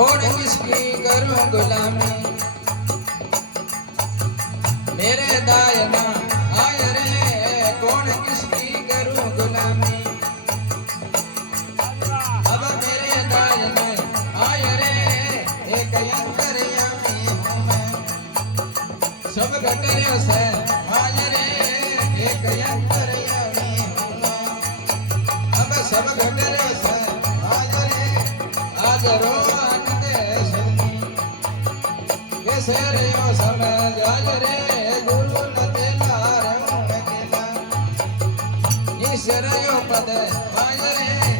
कौन किसकी करूं गुलामी मेरे दायना आय रे कौन किसकी करूं गुलामी अब मेरे दायना आय रे एक अंतर्यामी हूं मैं सब घटरे से आय रे एक अंतर्यामी हूं मैं अब सब घटरे से आय रे आज रो सेरियो समझ आज रे गुरु न तेला रहूं अकेला ईश्वरयो पद आज रे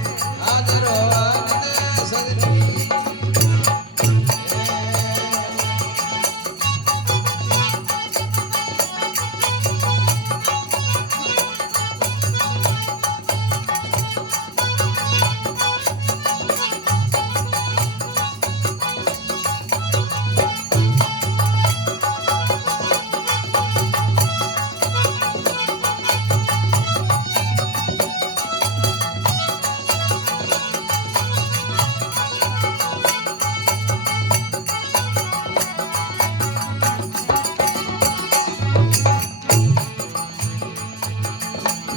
आदरो आनंद सदनी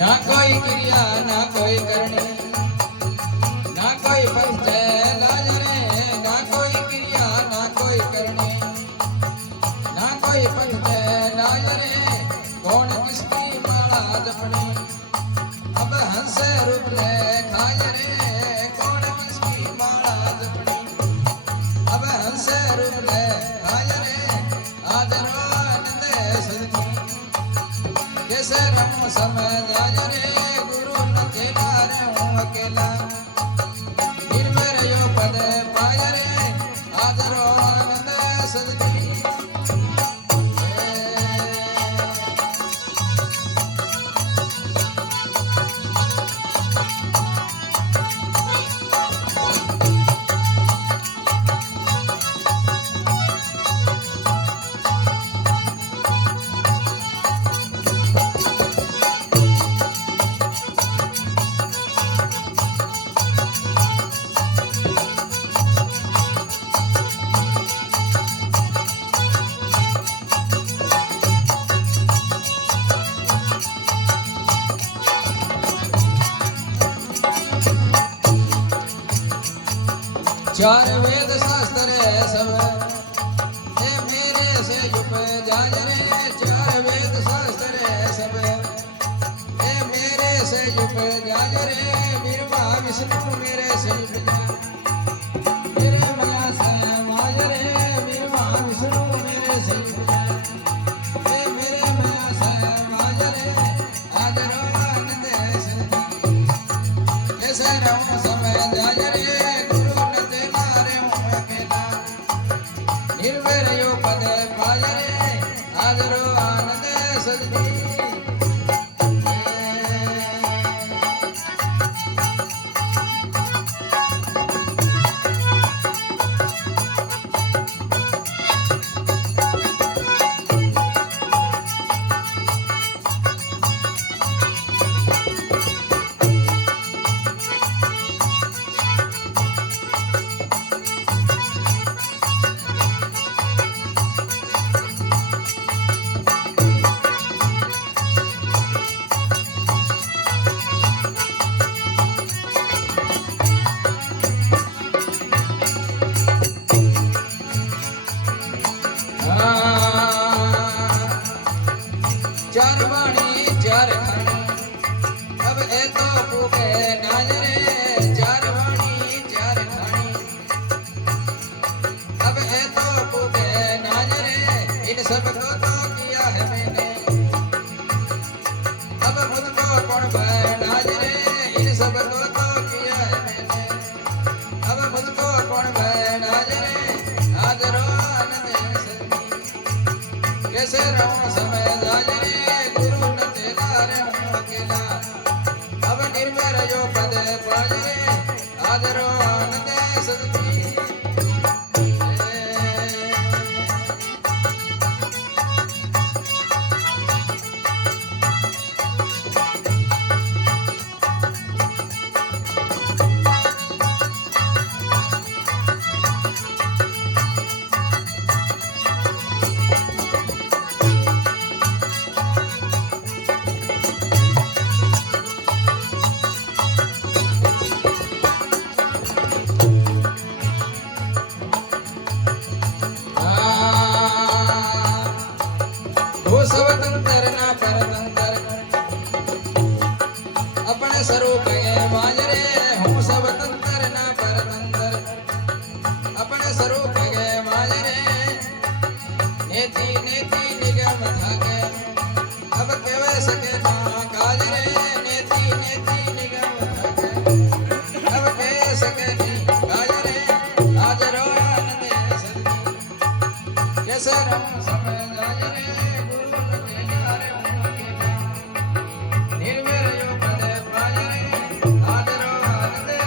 ना कोई क्रिया ना कोई करनी ना कोई परिचय लाज रे ना कोई क्रिया ना कोई करनी ना कोई परिचय लाज रे कौन किसकी माला जपनी अब हंस रूप ले खाय रे कौन किसकी माला जपनी अब हंस रूप ले खाय रे आदरो आनंद सदनी कैसे रहूं समझ आज रे गुरु न तेला रहूं अकेला निर्भय यो पद पाय रे आदरो आनंद सदनी चार वेद शास्त्र है सब ये मेरे से जुप जाज रे चार वेद शास्त्र है सब ये मेरे से जुप जाज रे बिरवा विष्णु मेरे से जुप जा मेरे माया से माज रे बिरवा विष्णु मेरे से जुप जा ये मेरे माया से माज रे आज रो आनंद सदनी कैसे रहूं समय जाज रे निर्भय पद पाय रे आदरो आनंद सदनी चार वाणी चार खानी अब ए तो भूखे नाज रे चार वाणी चार खानी अब ए तो भूखे नाज रे इन सब को तो किया है मैंने अब मुझको कौन नाज रे इन सब को तो किया है मैंने अब मुझको कौन नाज रे आदरो आनंद सदनी कैसे रहूं समय जाज रे अब निर्भय जो पद पाय रे आदरो आनंद सदनी શરમ સમજાય રે ગુરુ નથી રે નિર્વૈર્યો પદે પાય રે આદરો આનંદે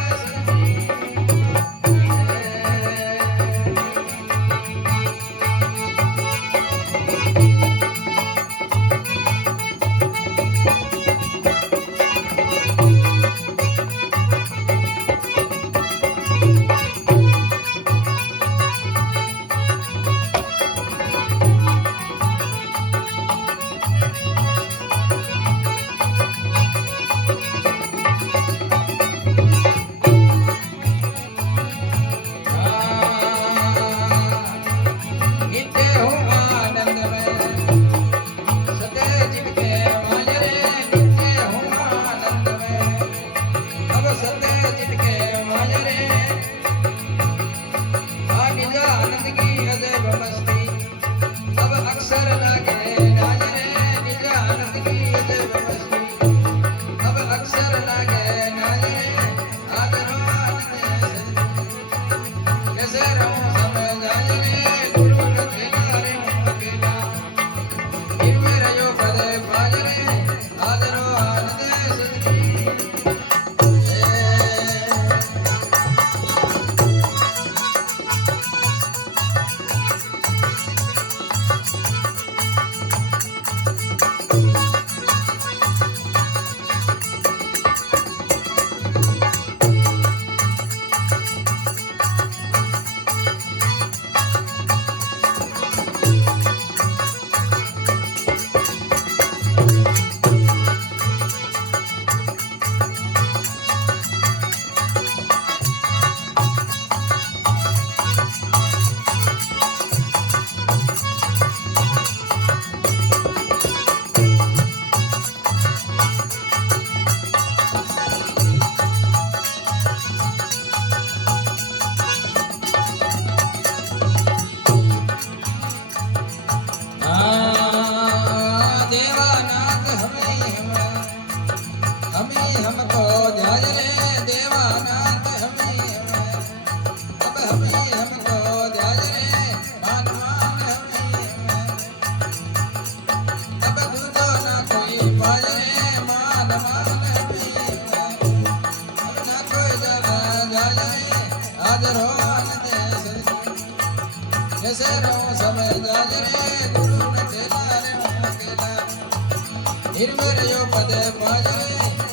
निर्वैर्यो पदे पाय